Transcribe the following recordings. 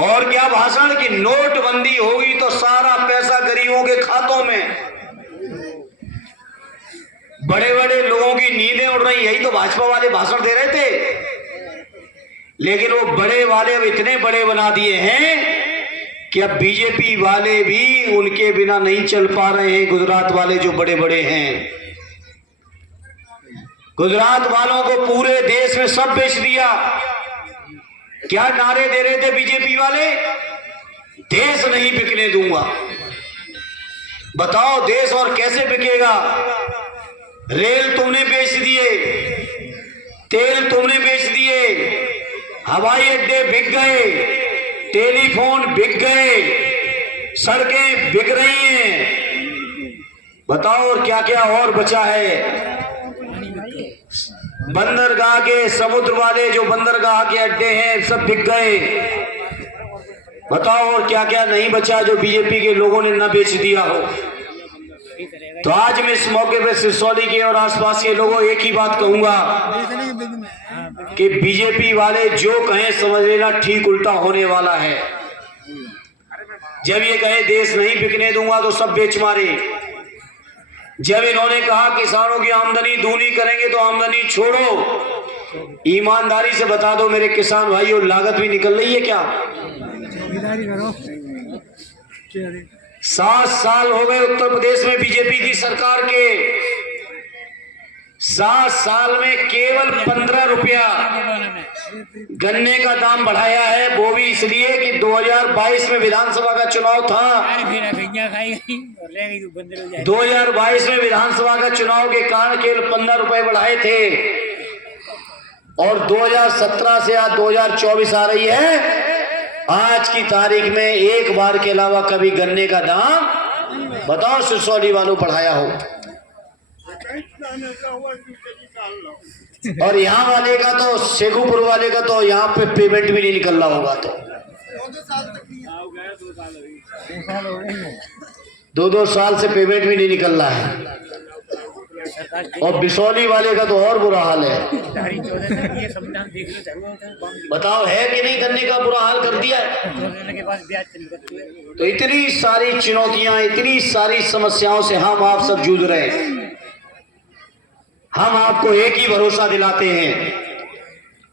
और क्या भाषण कि नोटबंदी होगी तो सारा पैसा गरीबों के खातों में। बड़े बड़े लोगों की नींदें उड़ रही, यही तो भाजपा वाले भाषण दे रहे थे। लेकिन वो बड़े वाले अब इतने बड़े बना दिए हैं कि अब बीजेपी वाले भी उनके बिना नहीं चल पा रहे हैं। गुजरात वाले जो बड़े बड़े हैं, गुजरात वालों को पूरे देश में सब बेच दिया। क्या नारे दे रहे थे बीजेपी वाले? देश नहीं बिकने दूंगा। बताओ देश और कैसे बिकेगा? रेल तुमने बेच दिए, तेल तुमने बेच दिए, हवाई अड्डे बिक गए, टेलीफोन बिक गए, सड़कें बिक रही हैं। बताओ और क्या क्या और बचा है? बंदरगाह के समुद्र वाले जो बंदरगाह के अड्डे हैं सब बिक गए। बताओ और क्या क्या नहीं बचा जो बीजेपी के लोगों ने न बेच दिया हो। तो आज मैं इस मौके पर सिरसौली के और आसपास के लोगों एक ही बात कहूंगा कि बीजेपी वाले जो कहें समझ लेना ठीक उल्टा होने वाला है। जब ये कहे देश नहीं बिकने दूंगा तो सब बेच मारे। जब इन्होंने कहा किसानों की आमदनी दूनी करेंगे तो आमदनी छोड़ो। ईमानदारी से बता दो मेरे किसान भाइयों, लागत भी निकल रही है क्या? 7 साल हो गए उत्तर प्रदेश में बीजेपी की सरकार के। 7 साल में केवल 15 रुपया गन्ने का दाम बढ़ाया है। वो भी इसलिए कि 2022 में विधानसभा का चुनाव था। 2022 में विधानसभा का चुनाव के कारण केवल 15 रुपए बढ़ाए थे। और 2017 से आज 2024 आ रही है, आज की तारीख में एक बार के अलावा कभी गन्ने का दाम बताओ सिरसौली वालों बढ़ाया हो। और यहाँ वाले का तो शेखुपुर वाले का तो यहाँ पे पेमेंट भी नहीं निकल रहा होगा। तो 2-2 साल से पेमेंट भी नहीं निकल रहा है। और बिसौली वाले का तो और बुरा हाल है। बताओ है कि नहीं? गन्ने का बुरा हाल कर दिया है। तो इतनी सारी चुनौतियां, इतनी सारी समस्याओं से हम आप सब जूझ रहे हैं। हम आपको एक ही भरोसा दिलाते हैं,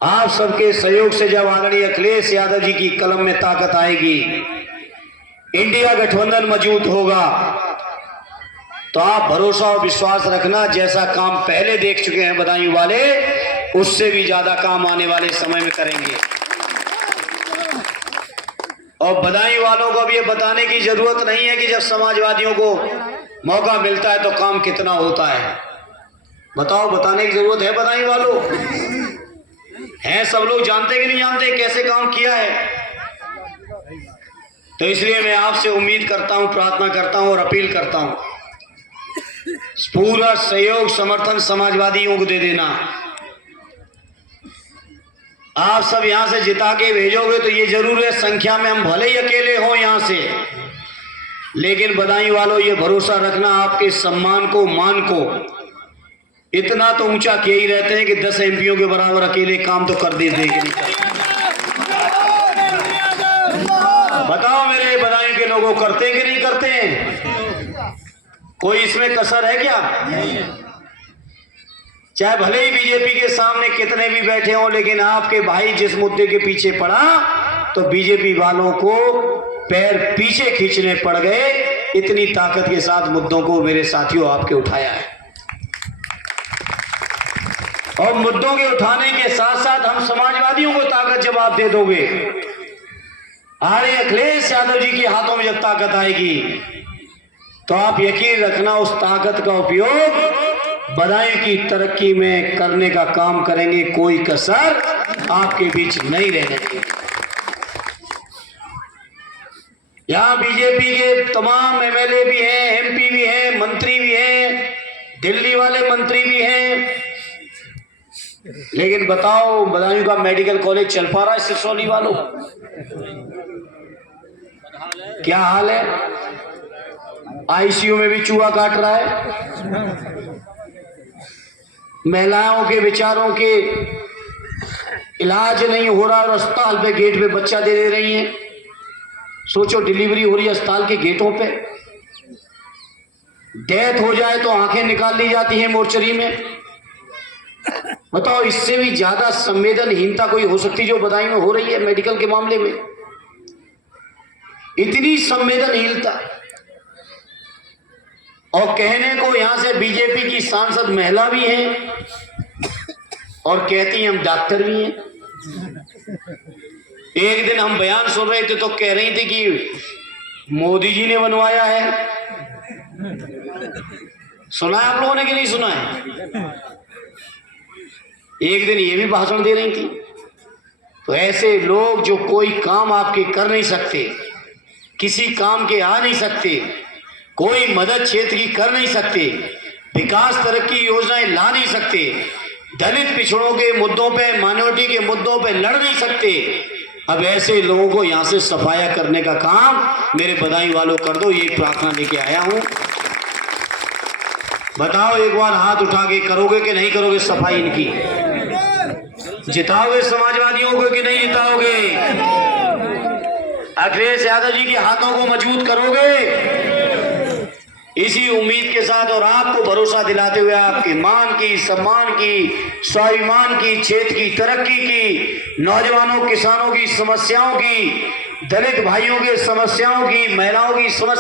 आप सबके सहयोग से जब आदरणीय अखिलेश यादव जी की कलम में ताकत आएगी, इंडिया गठबंधन मजबूत होगा, तो आप भरोसा और विश्वास रखना जैसा काम पहले देख चुके हैं बदायूं वाले, उससे भी ज्यादा काम आने वाले समय में करेंगे। और बदायूं वालों को अब ये बताने की जरूरत नहीं है कि जब समाजवादियों को मौका मिलता है तो काम कितना होता है। बताओ, बताने की जरूरत है बदायूं वालों? हैं सब लोग जानते कि नहीं जानते कैसे काम किया है? तो इसलिए मैं आपसे उम्मीद करता हूं, प्रार्थना करता हूं और अपील करता हूं, पूरा सहयोग समर्थन समाजवादियों को दे देना। आप सब यहां से जिता के भेजोगे तो ये जरूर है, संख्या में हम भले ही अकेले हों यहां से, लेकिन बदायूं वालों ये भरोसा रखना, आपके सम्मान को, मान को इतना तो ऊंचा किए ही रहते हैं कि 10 एमपीओ के बराबर अकेले काम तो कर देंगे। बताओ मेरे बदायूं के लोगों, करते कि नहीं करते हैं? कोई इसमें कसर है क्या? चाहे भले ही बीजेपी के सामने कितने भी बैठे हों, लेकिन आपके भाई जिस मुद्दे के पीछे पड़ा तो बीजेपी वालों को पैर पीछे खींचने पड़ गए। इतनी ताकत के साथ मुद्दों को मेरे साथियों आपके उठाया है। और मुद्दों के उठाने के साथ साथ हम समाजवादियों को ताकत जब आप दे दोगे, आर्य अखिलेश यादव जी के हाथों में जब ताकत आएगी, तो आप यकीन रखना उस ताकत का उपयोग बदायूं की तरक्की में करने का काम करेंगे। कोई कसर आपके बीच नहीं रहने देंगे। यहां बीजेपी के तमाम एमएलए भी हैं, एमपी भी हैं, मंत्री भी हैं, दिल्ली वाले मंत्री भी हैं, लेकिन बताओ बदायूं का मेडिकल कॉलेज चल पा रहा है सिरसौली वालों? क्या हाल है? आईसीयू में भी चूहा काट रहा है। महिलाओं के विचारों के इलाज नहीं हो रहा और अस्पताल पे गेट पे बच्चा दे रही हैं। सोचो डिलीवरी हो रही है अस्पताल के गेटों पे, डेथ हो जाए तो आंखें निकाल ली जाती हैं मोर्चरी में। बताओ इससे भी ज्यादा संवेदनहीनता कोई हो सकती जो बदायूं में हो रही है मेडिकल के मामले में? इतनी संवेदनहीनता। और कहने को यहां से बीजेपी की सांसद महिला भी हैं और कहती हैं हम डॉक्टर भी हैं। एक दिन हम बयान सुन रहे थे तो कह रही थी कि मोदी जी ने बनवाया है। सुना है आप लोगों ने कि नहीं सुना है? एक दिन ये भी भाषण दे रही थी। तो ऐसे लोग जो कोई काम आपके कर नहीं सकते, किसी काम के आ नहीं सकते, कोई मदद क्षेत्र की कर नहीं सकते, विकास तरक्की योजनाएं ला नहीं सकते, दलित पिछड़ों के मुद्दों पे, माइनॉरिटी के मुद्दों पे लड़ नहीं सकते, अब ऐसे लोगों को यहां से सफाया करने का काम मेरे बदायूं वालों कर दो, ये प्रार्थना लेके आया हूं। बताओ एक बार हाथ उठा के करोगे कि नहीं करोगे सफाई इनकी? जिताओगे समाजवादियों को कि नहीं जिताओगे? अखिलेश यादव जी के हाथों को मजबूत करोगे? इसी उम्मीद के साथ और आपको भरोसा दिलाते हुए आपके मान की, सम्मान की, स्वाभिमान की, क्षेत्र की तरक्की की, नौजवानों किसानों की समस्याओं की, दलित भाइयों की समस्याओं की, महिलाओं की समस्या